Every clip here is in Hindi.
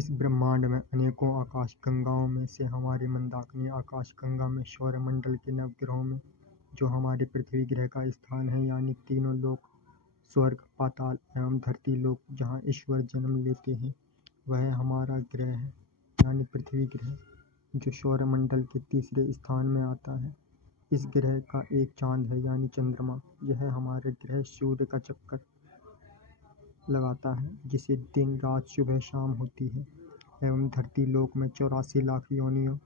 इस ब्रह्मांड में अनेकों आकाश गंगाओं में से हमारी मंदाकिनी आकाश गंगा में सौरमंडल के नवग्रहों में जो हमारे पृथ्वी ग्रह का स्थान है, यानी तीनों लोक, स्वर्ग, पाताल एवं धरती लोक, जहाँ ईश्वर जन्म लेते हैं, वह हमारा ग्रह है, यानी पृथ्वी ग्रह, जो सौरमंडल के तीसरे स्थान में आता है। इस ग्रह का एक चांद है, यानी चंद्रमा। यह हमारे ग्रह सूर्य का चक्कर लगाता है, जिसे दिन रात सुबह शाम होती है, एवं धरती लोक में 84 लाख योनियों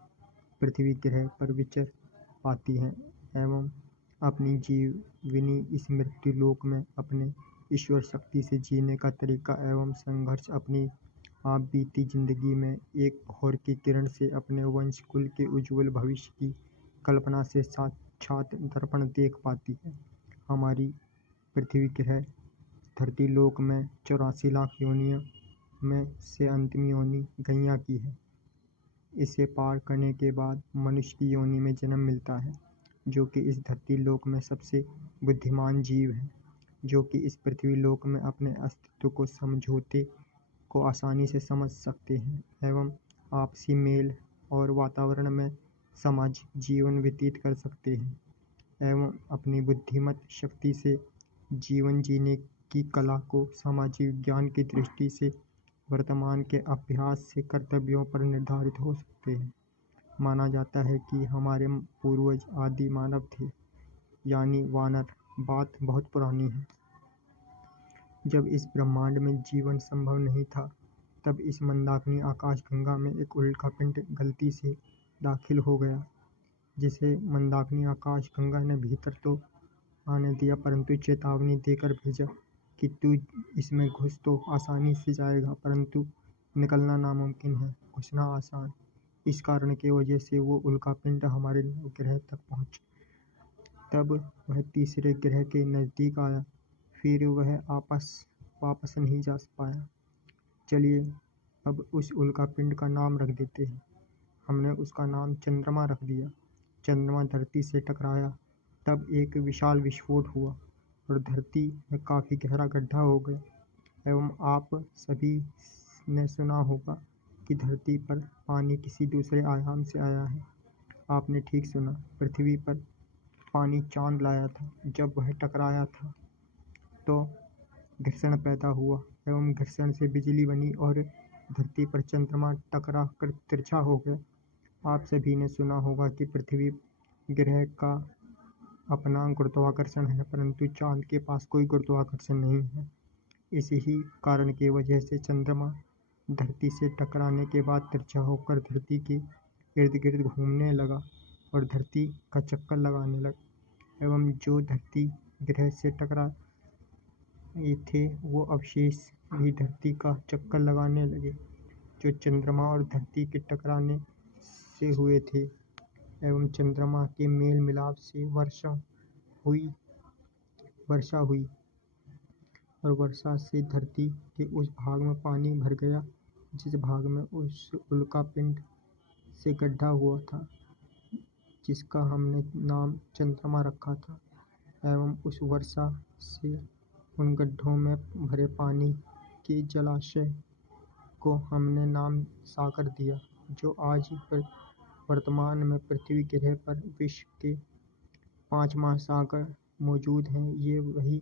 पृथ्वी ग्रह पर विचर पाती हैं, एवं अपनी जीवनी इस मृत्यु लोक में अपने ईश्वर शक्ति से जीने का तरीका एवं संघर्ष, अपनी आप बीती जिंदगी में एक भोर की किरण से अपने वंश कुल के उज्ज्वल भविष्य की कल्पना से साक्षात दर्पण देख पाती है। हमारी पृथ्वी ग्रह धरती लोक में 84 लाख योनियों में से अंतिम योनि गैया की है। इसे पार करने के बाद मनुष्य की योनि में जन्म मिलता है, जो कि इस धरती लोक में सबसे बुद्धिमान जीव है, जो कि इस पृथ्वी लोक में अपने अस्तित्व को समझौते को आसानी से समझ सकते हैं, एवं आपसी मेल और वातावरण में सामाजिक जीवन व्यतीत कर सकते हैं, एवं अपनी बुद्धिमत शक्ति से जीवन जीने की कला को सामाजिक विज्ञान की दृष्टि से वर्तमान के अभ्यास से कर्तव्यों पर निर्धारित हो सकते हैं। माना जाता है कि हमारे पूर्वज आदि मानव थे, यानी वानर। बात बहुत पुरानी है। जब इस ब्रह्मांड में जीवन संभव नहीं था, तब इस मंदाकिनी आकाश गंगा में एक उल्कापिंड गलती से दाखिल हो गया, जिसे मंदाकिनी आकाश गंगा ने भीतर तो आने दिया, परंतु चेतावनी देकर भेजा कि तू इसमें घुस तो आसानी से जाएगा, परंतु निकलना नामुमकिन है, घुसना आसान। इस कारण की वजह से वो उल्कापिंड हमारे ग्रह तक पहुंचा। तब वह तीसरे ग्रह के नज़दीक आया, फिर वह वापस नहीं जा पाया। चलिए अब उस उल्कापिंड का नाम रख देते हैं। हमने उसका नाम चंद्रमा रख दिया। चंद्रमा धरती से टकराया, तब एक विशाल विस्फोट हुआ और धरती में काफ़ी गहरा गड्ढा हो गया। एवं आप सभी ने सुना होगा कि धरती पर पानी किसी दूसरे आयाम से आया है। आपने ठीक सुना, पृथ्वी पर पानी चांद लाया था। जब वह टकराया था तो घर्षण पैदा हुआ, एवं घर्षण से बिजली बनी और धरती पर चंद्रमा टकरा कर तिरछा हो गया। आप सभी ने सुना होगा कि पृथ्वी ग्रह का अपना गुरुत्वाकर्षण है, परंतु चांद के पास कोई गुरुत्वाकर्षण नहीं है। इसी ही कारण की वजह से चंद्रमा धरती से टकराने के बाद तिरछा होकर धरती के इर्द गिर्द घूमने लगा और धरती का चक्कर लगाने लगा, एवं जो धरती ग्रह से टकराए थे वो अवशेष भी धरती का चक्कर लगाने लगे, जो चंद्रमा और धरती के टकराने से हुए थे। एवं चंद्रमा के मेल मिलाप से वर्षा हुई और वर्षा से धरती के उस भाग में पानी भर गया जिस भाग में उस उल्कापिंड से गड्ढा हुआ था, जिसका हमने नाम चंद्रमा रखा था। एवं उस वर्षा से उन गड्ढों में भरे पानी के जलाशय को हमने नाम सागर दिया, जो आज वर्तमान में पृथ्वी ग्रह पर विश्व के 5 महासागर मौजूद हैं। ये वही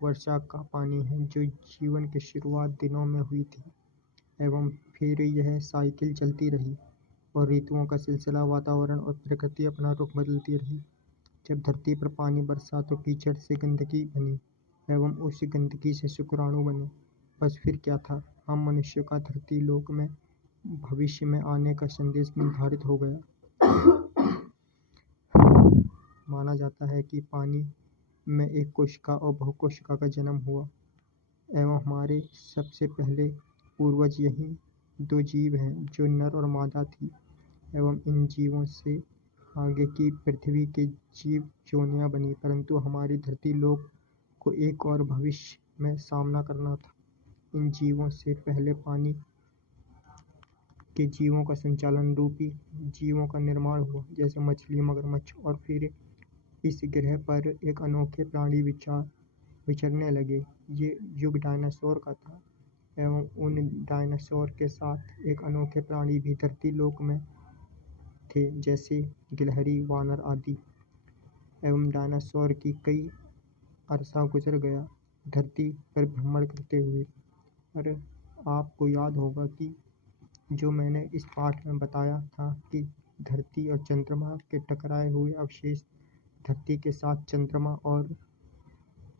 वर्षा का पानी है जो जीवन के शुरुआत दिनों में हुई थी, एवं फिर यह साइकिल चलती रही और ऋतुओं का सिलसिला, वातावरण और प्रकृति अपना रुख बदलती रही। जब धरती पर पानी बरसा तो कीचड़ से गंदगी बनी, एवं उस गंदगी से शुक्राणु बने। बस फिर क्या था, हम मनुष्य का धरती लोक में भविष्य में आने का संदेश निर्धारित हो गया। माना जाता है कि पानी में एक कोशिका और बहुकोशिका का जन्म हुआ, एवं हमारे सबसे पहले पूर्वज यही 2 जीव हैं, जो नर और मादा थी। एवं इन जीवों से आगे की पृथ्वी के जीव योनियां बनी, परंतु हमारी धरती लोक को एक और भविष्य में सामना करना था। इन जीवों से पहले पानी के जीवों का संचालन रूपी जीवों का निर्माण हुआ, जैसे मछली, मगरमच्छ, और फिर इस ग्रह पर एक अनोखे प्राणी विचरने लगे। ये युग डायनासोर का था। एवं उन डायनासोर के साथ एक अनोखे प्राणी भी धरती लोक में थे, जैसे गिलहरी, वानर आदि। एवं डायनासोर की कई अरसा गुजर गया धरती पर भ्रमण करते हुए। और आपको याद होगा कि जो मैंने इस पाठ में बताया था कि धरती और चंद्रमा के टकराए हुए अवशेष धरती के साथ चंद्रमा और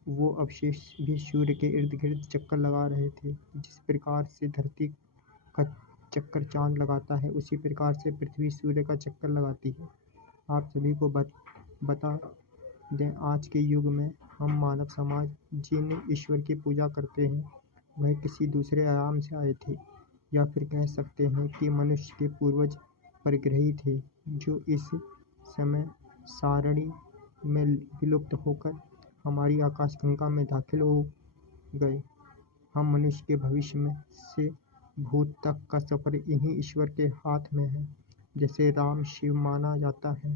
वो अवशेष भी सूर्य के इर्द गिर्द चक्कर लगा रहे थे। जिस प्रकार से धरती का चक्कर चांद लगाता है, उसी प्रकार से पृथ्वी सूर्य का चक्कर लगाती है। आप सभी को बता दें, आज के युग में हम मानव समाज जिन ईश्वर की पूजा करते हैं, वह किसी दूसरे आयाम से आए थे, या फिर कह सकते हैं कि मनुष्य के पूर्वज परिग्रही थे, जो इस समय सारणी में विलुप्त होकर हमारी आकाशगंगा में दाखिल हो गए। हम मनुष्य के भविष्य में से भूत तक का सफर इन्हीं ईश्वर के हाथ में है। जैसे राम शिव माना जाता है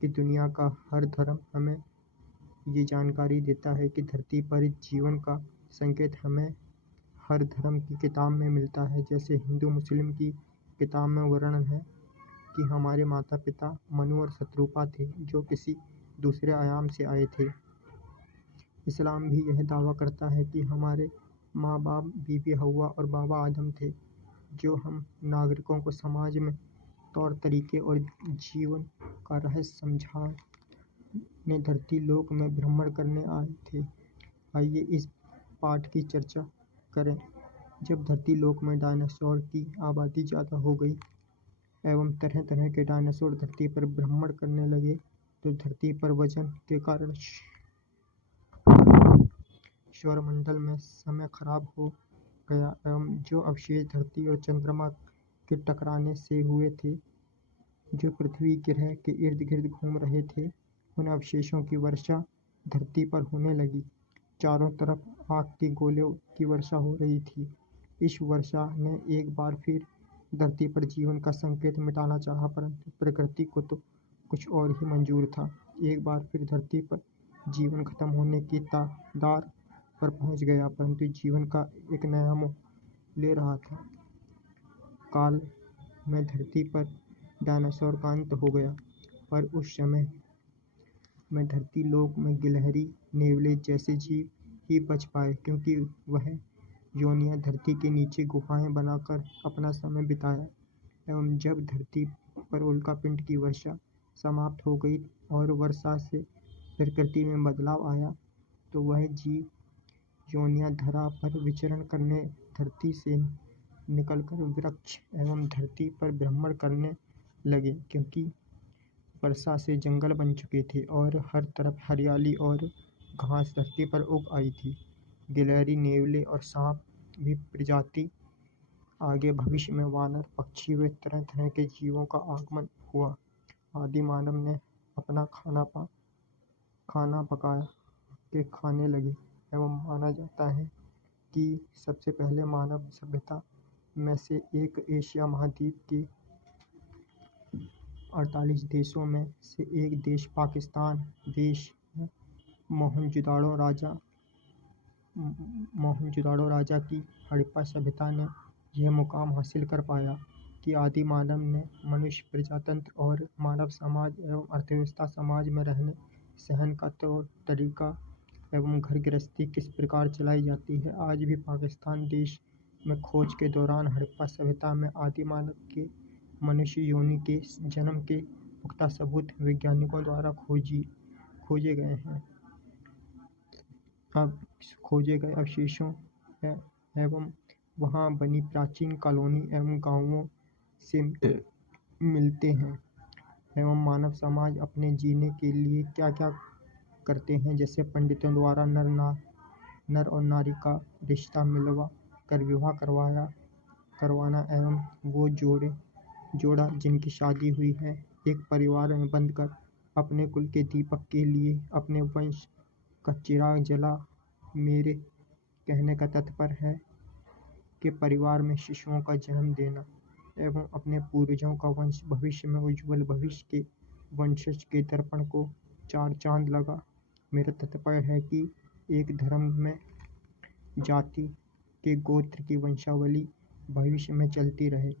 कि दुनिया का हर धर्म हमें ये जानकारी देता है कि धरती पर जीवन का संकेत हमें हर धर्म की किताब में मिलता है। जैसे हिंदू मुस्लिम की किताब में वर्णन है कि हमारे माता पिता मनु और शत्रुपा थे, जो किसी दूसरे आयाम से आए थे। इस्लाम भी यह दावा करता है कि हमारे माँ बाप बीबी हव्वा और बाबा आदम थे, जो हम नागरिकों को समाज में तौर तरीके और जीवन का रहस्य समझाने धरती लोक में भ्रमण करने आए थे। आइए इस पाठ की चर्चा करें। जब धरती लोक में डायनासोर की आबादी ज़्यादा हो गई एवं तरह तरह के डायनासोर धरती पर भ्रमण करने लगे, तो धरती पर वजन के कारण सौरमंडल में समय खराब हो गया एवं जो अवशेष धरती और चंद्रमा के टकराने से हुए थे, जो पृथ्वी ग्रह के इर्द गिर्द घूम रहे थे, उन अवशेषों की वर्षा धरती पर होने लगी। चारों तरफ आग के गोलों की वर्षा हो रही थी। इस वर्षा ने एक बार फिर धरती पर जीवन का संकेत मिटाना चाहा, परंतु प्रकृति को तो कुछ और ही मंजूर था। एक बार फिर धरती पर जीवन खत्म होने की तादार पर पहुंच गया, परंतु जीवन का एक नया मोड़ ले रहा था। काल में धरती पर डायनासोर का अंत हो गया, पर उस समय में धरती लोक में गिलहरी, नेवले जैसे जीव ही बच पाए, क्योंकि वह योनियां धरती के नीचे गुफाएं बनाकर अपना समय बिताया। एवं जब धरती पर उल्कापिंड की वर्षा समाप्त हो गई और वर्षा से प्रकृति में बदलाव आया, तो वह जीव योनियां धरा पर विचरण करने, धरती से निकलकर वृक्ष एवं धरती पर भ्रमण करने लगे, क्योंकि वर्षा से जंगल बन चुके थे और हर तरफ हरियाली और घास धरती पर उग आई थी। गिलहरी, नेवले और सांप भी प्रजाति आगे भविष्य में वानर, पक्षी व तरह तरह के जीवों का आगमन हुआ। आदि मानव ने अपना खाना पका के खाने लगे एवं माना जाता है कि सबसे पहले मानव सभ्यता में से एक एशिया महाद्वीप के 48 देशों में से एक देश पाकिस्तान देश में मोहनजोदाड़ो राजा की हड़प्पा सभ्यता ने यह मुकाम हासिल कर पाया कि आदि मानव ने मनुष्य प्रजातंत्र और मानव समाज एवं अर्थव्यवस्था समाज में रहने सहन का तौर तरीका एवं घर गृहस्थी किस प्रकार चलाई जाती है। आज भी पाकिस्तान देश में खोज के दौरान हड़प्पा सभ्यता में आदि मानव के मनुष्य योनि के जन्म के पुख्ता सबूत वैज्ञानिकों द्वारा खोजे गए हैं। अब खोजे गए अवशेषों एवं वहाँ बनी प्राचीन कॉलोनी एवं गांवों से मिलते हैं एवं मानव समाज अपने जीने के लिए क्या क्या करते हैं। जैसे पंडितों द्वारा नर और नारी का रिश्ता मिलवा कर विवाह करवाना एवं वो जोड़ा जिनकी शादी हुई है एक परिवार में बंधकर अपने कुल के दीपक के लिए अपने वंश का चिराग जला। मेरे कहने का तात्पर्य है कि परिवार में शिशुओं का जन्म देना एवं अपने पूर्वजों का वंश भविष्य में उज्ज्वल भविष्य के वंशज के दर्पण को चार चांद लगा। मेरा तात्पर्य है कि एक धर्म में जाति के गोत्र की वंशावली भविष्य में चलती रहे।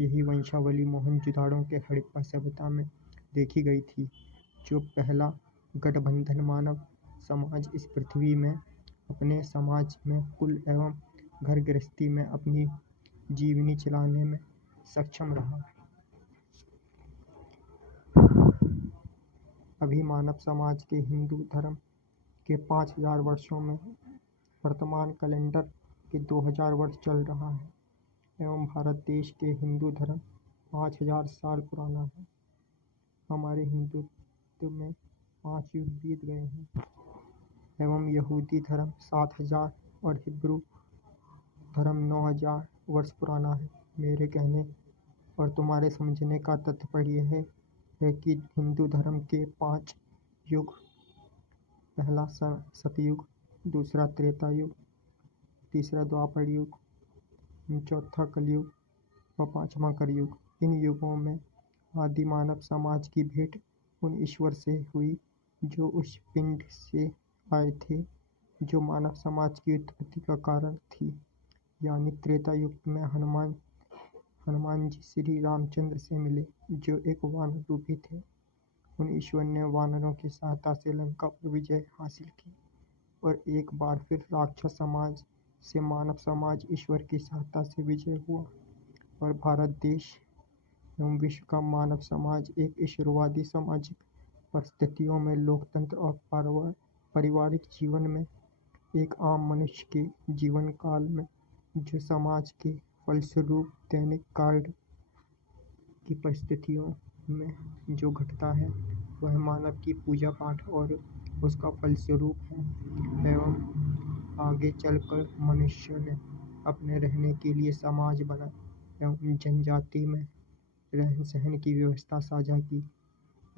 यही वंशावली मोहनजोदड़ो के हड़प्पा सभ्यता में देखी गई थी। जो पहला गठबंधन मानव समाज इस पृथ्वी में अपने समाज में कुल एवं घर गृहस्थी में अपनी जीवनी चलाने में सक्षम रहा। अभी मानव समाज के हिंदू धर्म के 5000 वर्षों में वर्तमान कैलेंडर के 2000 वर्ष चल रहा है एवं भारत देश के हिंदू धर्म 5000 साल पुराना है। हमारे हिंदुत्व में 5 युग बीत गए हैं एवं यहूदी धर्म 7000 और हिब्रू धर्म 9000 वर्ष पुराना है। मेरे कहने और तुम्हारे समझने का तात्पर्य है कि हिंदू धर्म के 5 युग, पहला सतयुग, दूसरा त्रेता युग, तीसरा द्वापर युग, चौथा कलयुग और 5वां कलयुग। इन युगों में आदि मानव समाज की भेंट उन ईश्वर से हुई जो उस पिंड से आए थे जो मानव समाज की उत्पत्ति का कारण थी। यानी त्रेता युग में हनुमान जी श्री रामचंद्र से मिले जो एक वानर रूपी थे। उन ईश्वर ने वानरों की सहायता से लंका पर विजय हासिल की और एक बार फिर राक्षस समाज से मानव समाज ईश्वर की सहायता से विजय हुआ और भारत देश एवं विश्व का मानव समाज एक ईश्वरवादी सामाजिक परिस्थितियों में लोकतंत्र और पारिवारिक जीवन में एक आम मनुष्य के जीवन काल में जो समाज के फलस्वरूप दैनिक कार्य की परिस्थितियों में जो घटता है वह मानव की पूजा पाठ और उसका फलस्वरूप है एवं आगे चलकर मनुष्य ने अपने रहने के लिए समाज बना एवं जनजाति में रहन सहन की व्यवस्था साझा की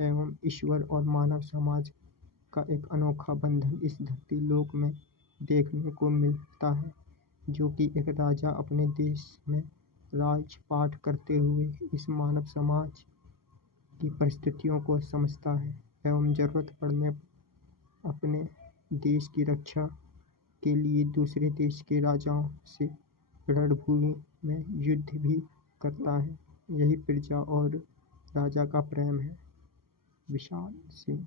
एवं ईश्वर और मानव समाज का एक अनोखा बंधन इस धरती लोक में देखने को मिलता है जो कि एक राजा अपने देश में राजपाट करते हुए इस मानव समाज की परिस्थितियों को समझता है एवं जरूरत पड़ने पर अपने देश की रक्षा के लिए दूसरे देश के राजाओं से रणभूमि में युद्ध भी करता है। यही प्रजा और राजा का प्रेम है। विशाल सिंह।